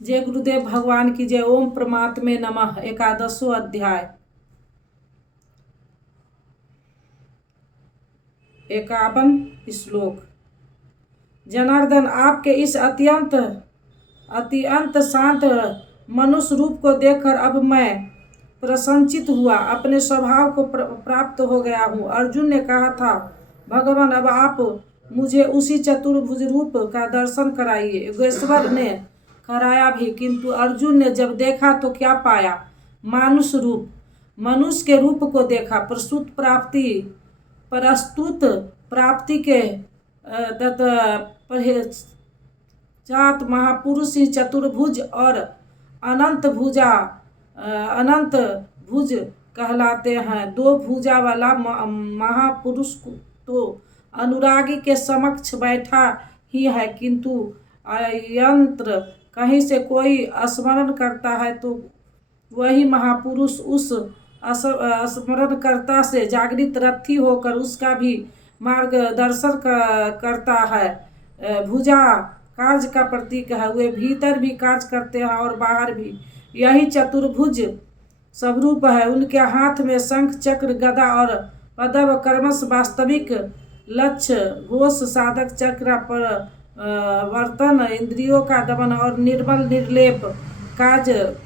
जय गुरुदेव भगवान की जय। ओम परमात्मे नमः। 11वां अध्याय 51 श्लोक। जनार्दन, आपके इस अत्यंत शांत मनुष्य रूप को देखकर अब मैं प्रसन्नचित हुआ, अपने स्वभाव को प्राप्त हो गया हूँ। अर्जुन ने कहा था, भगवान अब आप मुझे उसी चतुर्भुज रूप का दर्शन कराइए। योगेश्वर ने कराया भी, किंतु अर्जुन ने जब देखा तो क्या पाया? मानुष रूप, मनुष्य के रूप को देखा। प्रस्तुत प्राप्ति के तत्पश्चात महापुरुष ही चतुर्भुज और अनंत भुज कहलाते हैं। दो भुजा वाला महापुरुष तो अनुरागी के समक्ष बैठा ही है, किंतु यंत्र कहीं से कोई स्मरण करता है तो वही महापुरुष उस स्मरणकर्ता से जागृत रथी होकर उसका भी मार्गदर्शन करता है। भुजा कार्य का प्रतीक है, वे भीतर भी कार्य करते हैं और बाहर भी। यही चतुर्भुज स्वरूप है। उनके हाथ में शंख, चक्र, गदा और पद्म कर्मश वास्तविक लक्ष्य घोष साधक चक्र पर वर्तन, इंद्रियों का दमन और निर्मल निर्लेप कार्य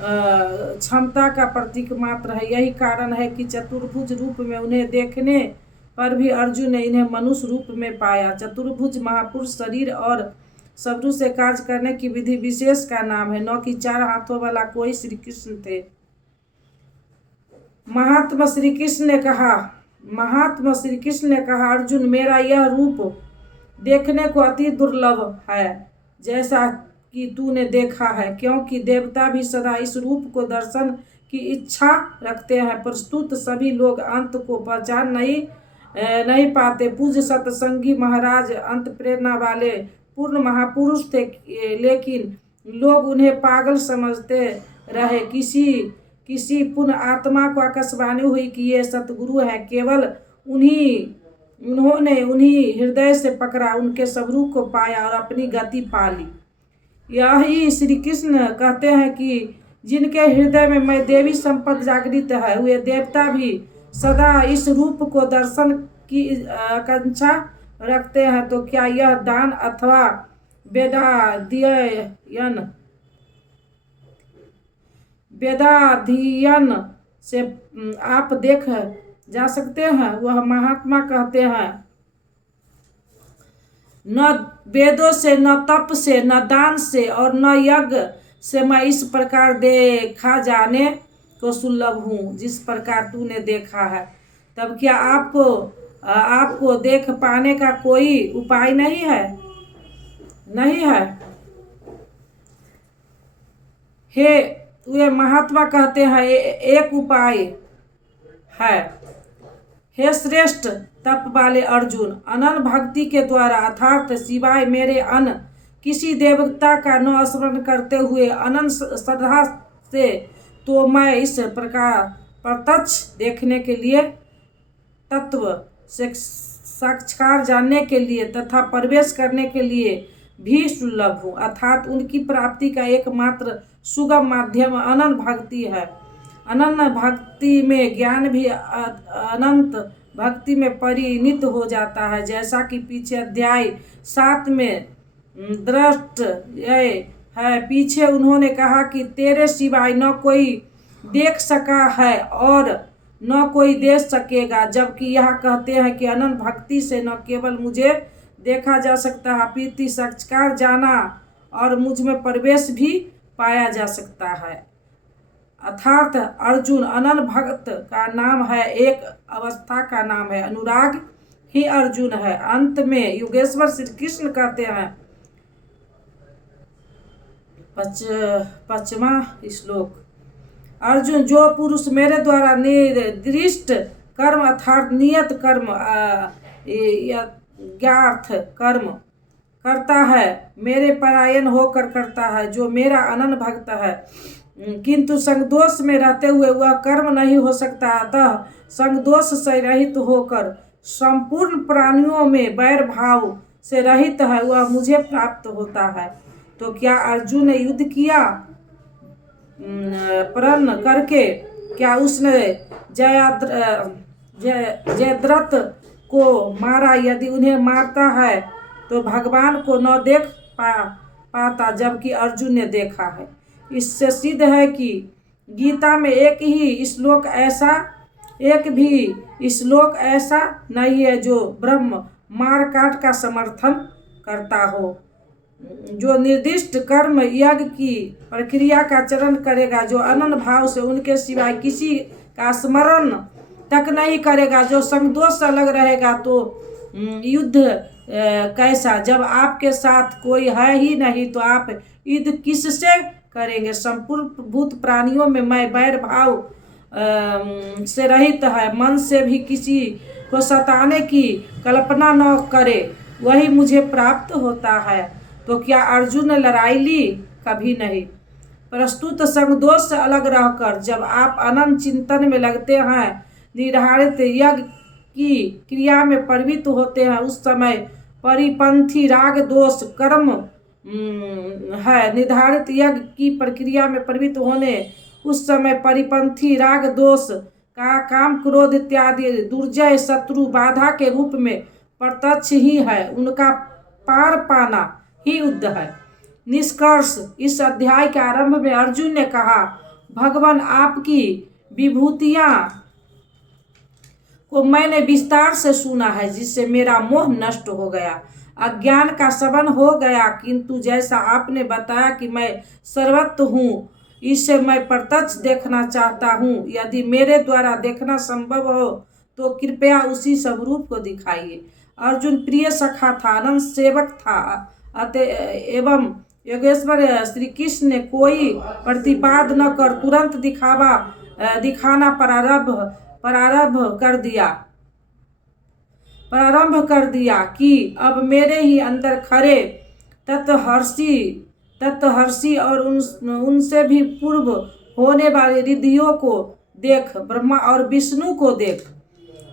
क्षमता का प्रतीक मात्र है। यही कारण है कि चतुर्भुज रूप में उन्हें देखने पर भी अर्जुन ने इन्हें मनुष्य रूप में पाया। चतुर्भुज महापुरुष शरीर और शब्दों से कार्य करने की विधि विशेष का नाम है, न कि 4 हाथों वाला कोई श्री कृष्ण थे। महात्मा श्री कृष्ण ने कहा, अर्जुन, मेरा यह रूप देखने को अति दुर्लभ है, जैसा कि तूने देखा है, क्योंकि देवता भी सदा इस रूप को दर्शन की इच्छा रखते हैं। प्रस्तुत सभी लोग अंत को पहचान नहीं पाते। पूज्य सत्संगी महाराज अंत प्रेरणा वाले पूर्ण महापुरुष थे, लेकिन लोग उन्हें पागल समझते रहे। किसी पुण्य आत्मा को आकाशवाणी हुई कि ये सतगुरु हैं। केवल उन्होंने उन्हीं हृदय से पकड़ा, उनके स्वरूप को पाया और अपनी गति पा ली। यही श्री कृष्ण कहते हैं कि जिनके हृदय में मैं देवी संपद जागृत है, वे देवता भी सदा इस रूप को दर्शन की आकांक्षा रखते हैं। तो क्या यह दान अथवा वेदाध्ययन से आप देख जा सकते हैं? वह महात्मा कहते हैं, न वेदों से, न तप से, न दान से और न यज्ञ से मैं इस प्रकार देखा जाने को सुलभ हूँ जिस प्रकार तूने देखा है। तब क्या आपको देख पाने का कोई उपाय नहीं है? हे, वे महात्मा कहते हैं, एक उपाय है। हे श्रेष्ठ तप वाले अर्जुन, अनन्य भक्ति के द्वारा अर्थात सिवाय मेरे अन्य किसी देवता का न स्मरण करते हुए अनंत श्रद्धा से तो मैं इस प्रकार प्रत्यक्ष देखने के लिए, तत्व से साक्षात्कार जानने के लिए तथा प्रवेश करने के लिए भी सुलभ हूँ। अर्थात उनकी प्राप्ति का एकमात्र सुगम माध्यम अनंत भक्ति है। अनन्य भक्ति में ज्ञान भी अनंत भक्ति में परिणित हो जाता है, जैसा कि पीछे अध्याय 7 में दृष्ट है। पीछे उन्होंने कहा कि तेरे सिवाय न कोई देख सका है और न कोई देख सकेगा, जबकि यह कहते हैं कि अनंत भक्ति से न केवल मुझे देखा जा सकता है, अपितु साक्षात्कार जाना और मुझ में प्रवेश भी पाया जा सकता है। अर्थात अर्जुन, अनन्य भक्त का नाम है, एक अवस्था का नाम है। अनुराग ही अर्जुन है। अंत में योगेश्वर श्री कृष्ण कहते हैं, 5वां श्लोक। अर्जुन, जो पुरुष मेरे द्वारा निर्दिष्ट कर्म अर्थात नियत कर्म यज्ञार्थ कर्म करता है, मेरे परायण होकर करता है, जो मेरा अनन्य भक्त है, किंतु संगदोष में रहते हुए वह कर्म नहीं हो सकता, अतः संगदोष से रहित होकर संपूर्ण प्राणियों में वैर भाव से रहित है, वह मुझे प्राप्त होता है। तो क्या अर्जुन ने युद्ध किया प्रण करके? क्या उसने जयद्रथ को मारा? यदि उन्हें मारता है तो भगवान को न देख पाता, जबकि अर्जुन ने देखा है। इससे सिद्ध है कि गीता में एक भी श्लोक ऐसा नहीं है जो ब्रह्म मार काट का समर्थन करता हो। जो निर्दिष्ट कर्म यज्ञ की प्रक्रिया का चरण करेगा, जो अनन्य भाव से उनके सिवाय किसी का स्मरण तक नहीं करेगा, जो संगदोष अलग रहेगा, तो युद्ध कैसा? जब आपके साथ कोई है ही नहीं तो आप युद्ध किससे करेंगे? संपूर्ण भूत प्राणियों में मैं वैर भाव से रहित है, मन से भी किसी को सताने की कल्पना न करे, वही मुझे प्राप्त होता है। तो क्या अर्जुन ने लड़ाई ली? कभी नहीं। प्रस्तुत संगदोष से अलग रहकर जब आप अनंत चिंतन में लगते हैं, निर्धारित यज्ञ की क्रिया में प्रवृत्त होते हैं, उस समय परिपंथी राग दोष कर्म है। निर्धारित यज्ञ की प्रक्रिया में प्रवृत्त होने उस समय परिपंथी राग दोष का काम क्रोध इत्यादि दुर्जय शत्रु बाधा के रूप में प्रत्यक्ष ही है, उनका पार पाना ही युद्ध है। निष्कर्ष, इस अध्याय के आरंभ में अर्जुन ने कहा, भगवान आपकी विभूतियां को मैंने विस्तार से सुना है, जिससे मेरा मोह नष्ट हो गया, अज्ञान का शमन हो गया, किंतु जैसा आपने बताया कि मैं सर्वत्र हूँ, इसे मैं प्रत्यक्ष देखना चाहता हूँ। यदि मेरे द्वारा देखना संभव हो तो कृपया उसी स्वरूप को दिखाइए। अर्जुन प्रिय सखा था, आनंद सेवक था एवं योगेश्वर श्री कृष्ण ने कोई प्रतिपाद न कर तुरंत दिखाना प्रारंभ कर दिया कि अब मेरे ही अंदर खड़े तत्हर्षि और उनसे भी पूर्व होने वाले रिद्धियों को देख, ब्रह्मा और विष्णु को देख,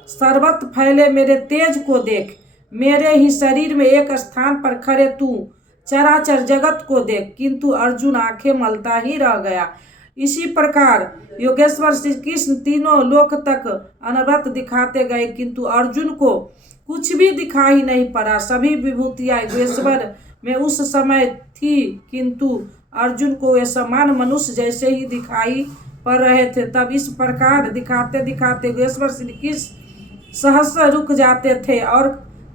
सर्वत्र फैले मेरे तेज को देख, मेरे ही शरीर में एक स्थान पर खड़े तू चराचर जगत को देख। किंतु अर्जुन आंखें मलता ही रह गया। इसी प्रकार योगेश्वर श्री कृष्ण तीनों लोक तक अनवरत दिखाते गए, किंतु अर्जुन को कुछ भी दिखाई नहीं पड़ा। सभी विभूतियां योगेश्वर में उस समय थी, किंतु अर्जुन को वे समान मनुष्य जैसे ही दिखाई पड़ रहे थे। तब इस प्रकार दिखाते दिखाते योगेश्वर श्री कृष्ण सहसा रुक जाते थे और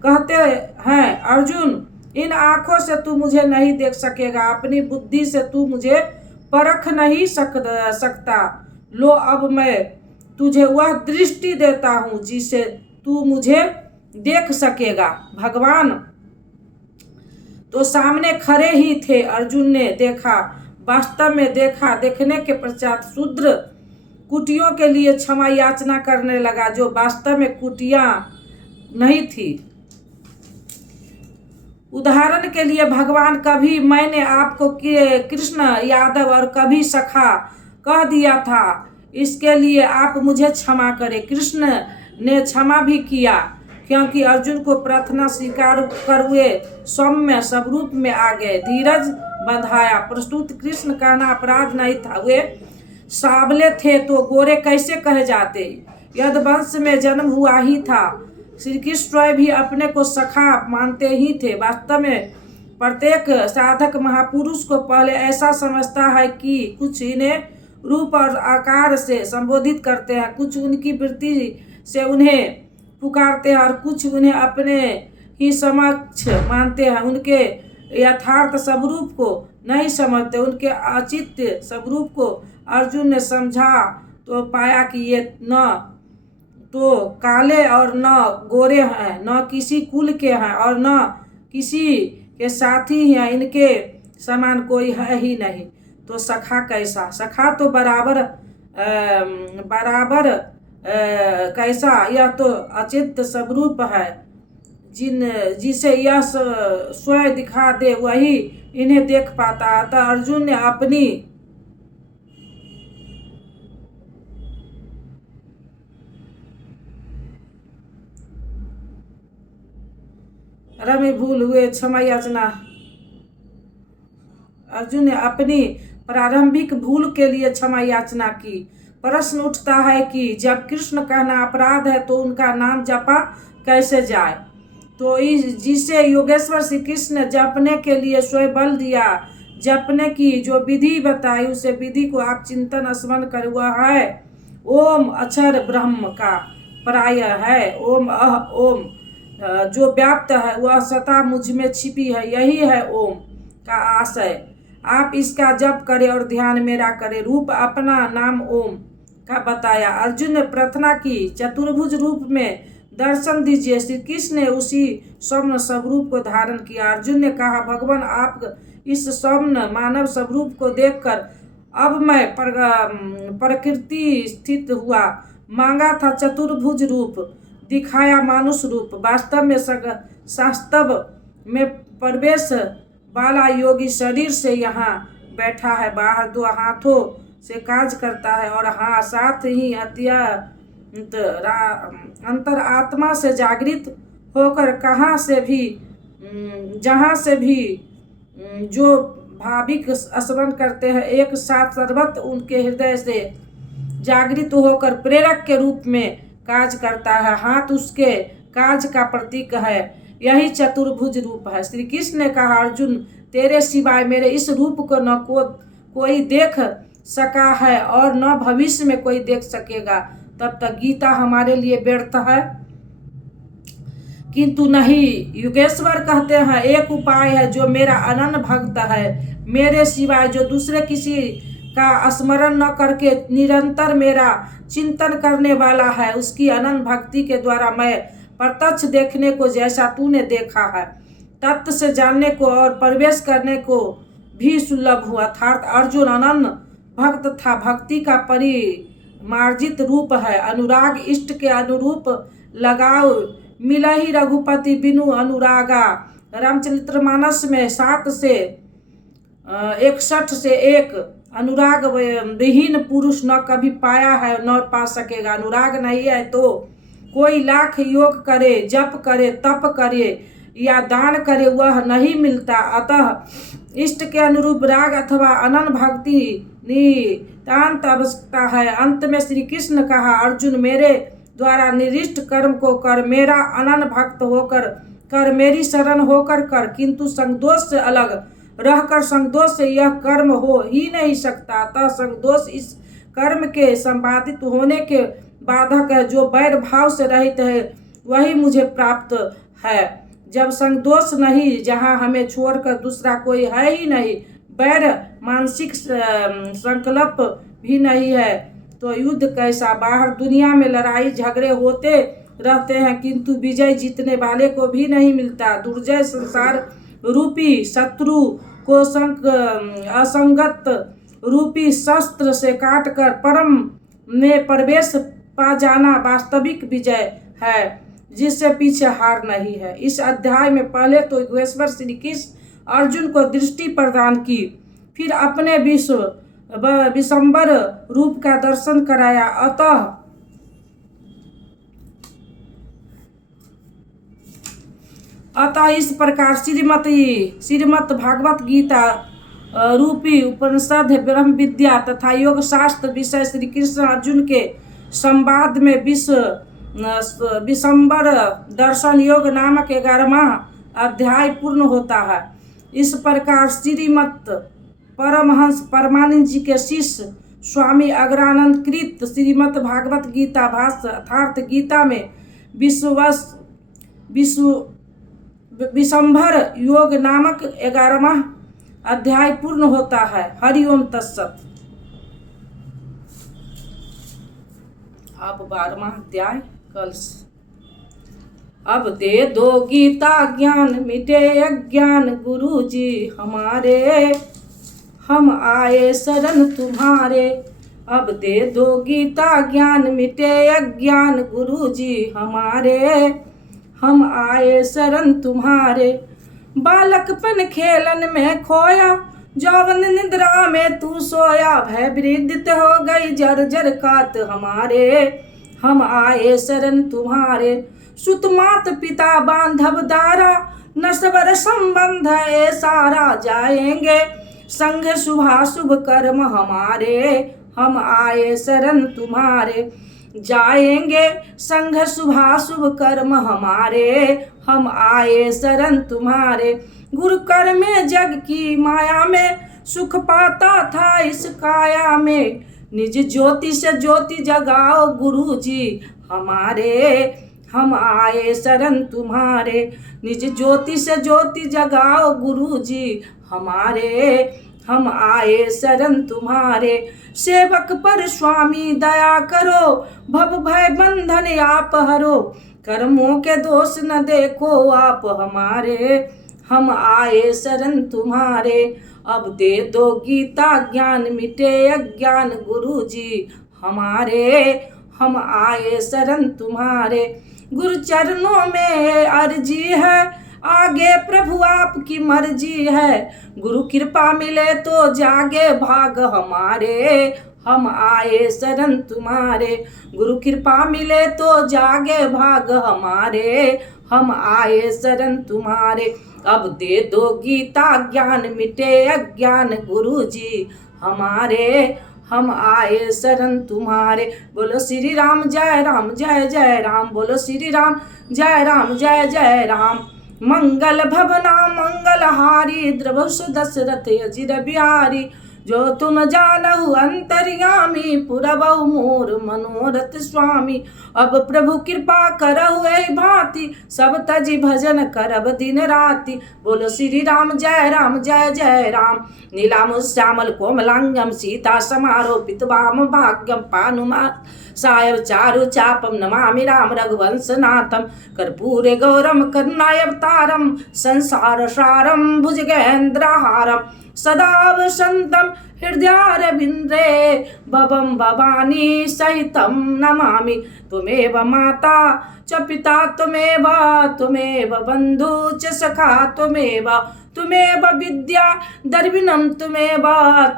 कहते हैं, अर्जुन, इन आंखों से तू मुझे नहीं देख सकेगा, अपनी बुद्धि से तू मुझे परख नहीं सकता। लो, अब मैं तुझे वह दृष्टि देता हूँ जिसे तू मुझे देख सकेगा। भगवान तो सामने खड़े ही थे। अर्जुन ने देखा, वास्तव में देखा। देखने के पश्चात शूद्र कुटियों के लिए क्षमा याचना करने लगा, जो वास्तव में कुटियां नहीं थी। उदाहरण के लिए भगवान, कभी मैंने आपको कृष्ण यादव और कभी सखा कह दिया था, इसके लिए आप मुझे क्षमा करें। कृष्ण ने क्षमा भी किया, क्योंकि अर्जुन को प्रार्थना स्वीकार कर वे सौम्य स्वरूप में आ गए। धीरज बंधाया। प्रस्तुत कृष्ण कहना अपराध नहीं था, वे सावले थे तो गोरे कैसे कहे जाते? यदुवंश में जन्म हुआ ही था। श्री कृष्ण भी अपने को सखा मानते ही थे। वास्तव में प्रत्येक साधक महापुरुष को पहले ऐसा समझता है कि कुछ इन्हें रूप और आकार से संबोधित करते हैं, कुछ उनकी वृत्ति से उन्हें पुकारते हैं और कुछ उन्हें अपने ही समक्ष मानते हैं। उनके यथार्थ स्वरूप को नहीं समझते। उनके अचित्य स्वरूप को अर्जुन ने समझा तो पाया कि ये न तो काले और न गोरे हैं, न किसी कुल के हैं और न किसी के साथी हैं, इनके समान कोई है ही नहीं। तो सखा कैसा? सखा तो बराबर कैसा? यह तो अचिंत स्वरूप है, जिसे यह स्वयं दिखा दे वही इन्हें देख पाता है। अतः अर्जुन ने अपनी रमी भूल हुए क्षमा याचना अर्जुन ने अपनी प्रारंभिक भूल के लिए क्षमा याचना की। प्रश्न उठता है कि जब कृष्ण कहना अपराध है तो उनका नाम जपा कैसे जाए। तो जिसे योगेश्वर श्री कृष्ण ने जपने के लिए स्वयं बल दिया, जपने की जो विधि बताई, उसे विधि को आप चिंतन स्मरण कर वह है ओम अक्षर ब्रह्म का प्राय है। ओम ओम जो व्याप्त है वह सता मुझ में छिपी है, यही है ओम का आशय। आप इसका जप करें और ध्यान मेरा करें। रूप अपना नाम ओम का बताया। अर्जुन ने प्रार्थना की चतुर्भुज रूप में दर्शन दीजिए। श्री कृष्ण ने उसी स्वप्न स्वरूप को धारण किया। अर्जुन ने कहा भगवान आप इस स्वप्न मानव स्वरूप को देखकर अब मैं प्रकृति स्थित हुआ। मांगा था चतुर्भुज रूप, दिखाया मानुष रूप। वास्तव में शास्त्रव में प्रवेश वाला योगी शरीर से यहाँ बैठा है, बाहर दो हाथों से काज करता है और हाँ साथ ही अंतर आत्मा से जागृत होकर कहाँ से भी जहाँ से भी जो भाविक स्मरण करते हैं एक साथ सर्वत्र उनके हृदय से जागृत होकर प्रेरक के रूप में काज करता है। हाथ उसके काज का प्रतीक है, यही चतुर्भुज रूप है। श्री कृष्ण ने कहा अर्जुन तेरे सिवाय मेरे इस रूप को न कोई देख सका है और न भविष्य में कोई देख सकेगा। तब तक गीता हमारे लिए व्यर्थ है। किंतु नहीं, योगेश्वर कहते हैं एक उपाय है जो मेरा अनन्य भक्त है। मेरे सिवाय जो दूसरे किसी का स्मरण न करके निरंतर मेरा चिंतन करने वाला है, उसकी अनंत भक्ति के द्वारा मैं प्रत्यक्ष देखने को जैसा तूने देखा है, तत्व से जानने को और प्रवेश करने को भी सुलभ हुआ। अर्थात अर्जुन अनन्य भक्त था। भक्ति का परिमार्जित रूप है। अनुराग इष्ट के अनुरूप लगाओ मिला ही रघुपति बिनु अनुरागा। रामचरितमानस में 7 से 61 से 1 अनुराग विहीन पुरुष न कभी पाया है न पा सकेगा। अनुराग नहीं है तो कोई लाख योग करे, जप करे, तप करे या दान करे, वह नहीं मिलता। अतः इष्ट के अनुरूप राग अथवा अनन्य भक्ति नितांत आवश्यकता है। अंत में श्री कृष्ण कहा अर्जुन मेरे द्वारा निरिष्ट कर्म को कर, मेरा अनन्य भक्त होकर कर, मेरी शरण होकर कर, किंतु संगदोष से अलग रहकर संगदोष से यह कर्म हो ही नहीं सकता। अतः संगदोष इस कर्म के संपादित होने के बाधक है। जो वैर भाव से रहित है वही मुझे प्राप्त है। जब संगदोष नहीं, जहाँ हमें छोड़कर दूसरा कोई है ही नहीं, वैर मानसिक संकल्प भी नहीं है, तो युद्ध कैसा। बाहर दुनिया में लड़ाई झगड़े होते रहते हैं किंतु विजय जीतने वाले को भी नहीं मिलता। दुर्जय संसार रूपी शत्रु को असंगत रूपी शस्त्र से काटकर परम में प्रवेश पा जाना वास्तविक विजय है, जिससे पीछे हार नहीं है। इस अध्याय में पहले तो योगेश्वर श्री कृष्ण अर्जुन को दृष्टि प्रदान की, फिर अपने विशंबर रूप का दर्शन कराया। अतः इस प्रकार श्रीमद् भागवत गीता रूपी उपनिषद ब्रह्म विद्या तथा योग शास्त्र विषय श्री कृष्ण अर्जुन के संवाद में विशंबर दर्शन योग नामक 11वां अध्याय पूर्ण होता है। इस प्रकार श्रीमद् परमहंस परमानंद जी के शिष्य स्वामी अग्रानंद कृत श्रीमद् भागवत गीता भाष्य अर्थात गीता में विशंबर योग नामक 11वां अध्याय पूर्ण होता है। हरिओम तत्सत। अब 12वां अध्याय कल अब दे दो गीता ज्ञान मिटे अज्ञान गुरु जी हमारे, हम आए शरण तुम्हारे। अब दे दो गीता ज्ञान मिटे अज्ञान गुरु जी हमारे, हम आए शरण तुम्हारे। बालकपन खेलन में खोया, जौवन निद्रा में तू सोया, भय वृद्धित हो गई जर्जर खात हमारे, हम आए शरण तुम्हारे। सुत मात पिता बांधव दारा, नस्वर संबंध ए सारा जाएंगे, संग शुभाशुभ कर्म हमारे, हम आए शरण तुम्हारे। जाएंगे संग शुभाशुभ कर्म हमारे, हम आए शरण तुम्हारे। गुरु कर में जग की माया में, सुख पाता था इस काया में। निज ज्योति से ज्योति जगाओ गुरु जी हमारे, हम आए शरण तुम्हारे। निज ज्योति से ज्योति जगाओ गुरु जी हमारे, हम आए शरण तुम्हारे। सेवक पर स्वामी दया करो, भव भय बंधन आप हरो। कर्मों के दोष न देखो आप हमारे, हम आए शरण तुम्हारे। अब दे दो गीता ज्ञान मिटे अज्ञान गुरु जी हमारे, हम आए शरण तुम्हारे। गुरु चरणों में अर्जी है, आगे प्रभु आपकी मर्जी है। गुरु कृपा मिले तो जागे भाग हमारे, हम आए शरण तुम्हारे। गुरु कृपा मिले तो जागे भाग हमारे, हम आए शरण तुम्हारे। अब दे दो गीता ज्ञान मिटे अज्ञान गुरु जी हमारे, हम आए शरण तुम्हारे। बोलो श्री राम जय राम जय जय राम, बोलो श्री राम जय राम जय जय राम। मंगल भवना मंगलहारी, द्रवस दशरथ अजिर बिहारी। जो तुम जानहु अंतर्यामी, पुरबहु मोर मनोरथ स्वामी। अब प्रभु कृपा करहु एहि भांति, सब तजी भजन करब दिन राति। बोलो श्री राम जय राम जय जय राम। नीलाम श्यामल कोमलांगम, सीता समारोपित वाम भाग्यम। पानुमा सायब चारु चापम, नमामि राम रघुवंशनाथम। कर्पूरे गौरम करुणावतारम, संसार सारम भुजगेन्द्रहारम। सदा वसंतम हृदयारविंदे, भवम भवानी सहितम नमामि। तुमेव माता च पिता त्वमेव, त्वमेव बंधु च सखा त्वमेव। त्वमेव विद्या द्रविणं त्वमेव,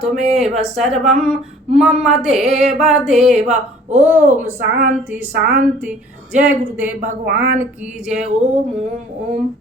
त्वमेव सर्वं मम देव देव। ओम शांति शांति। जय गुरुदेव भगवान की जय। ओम ओम ओम।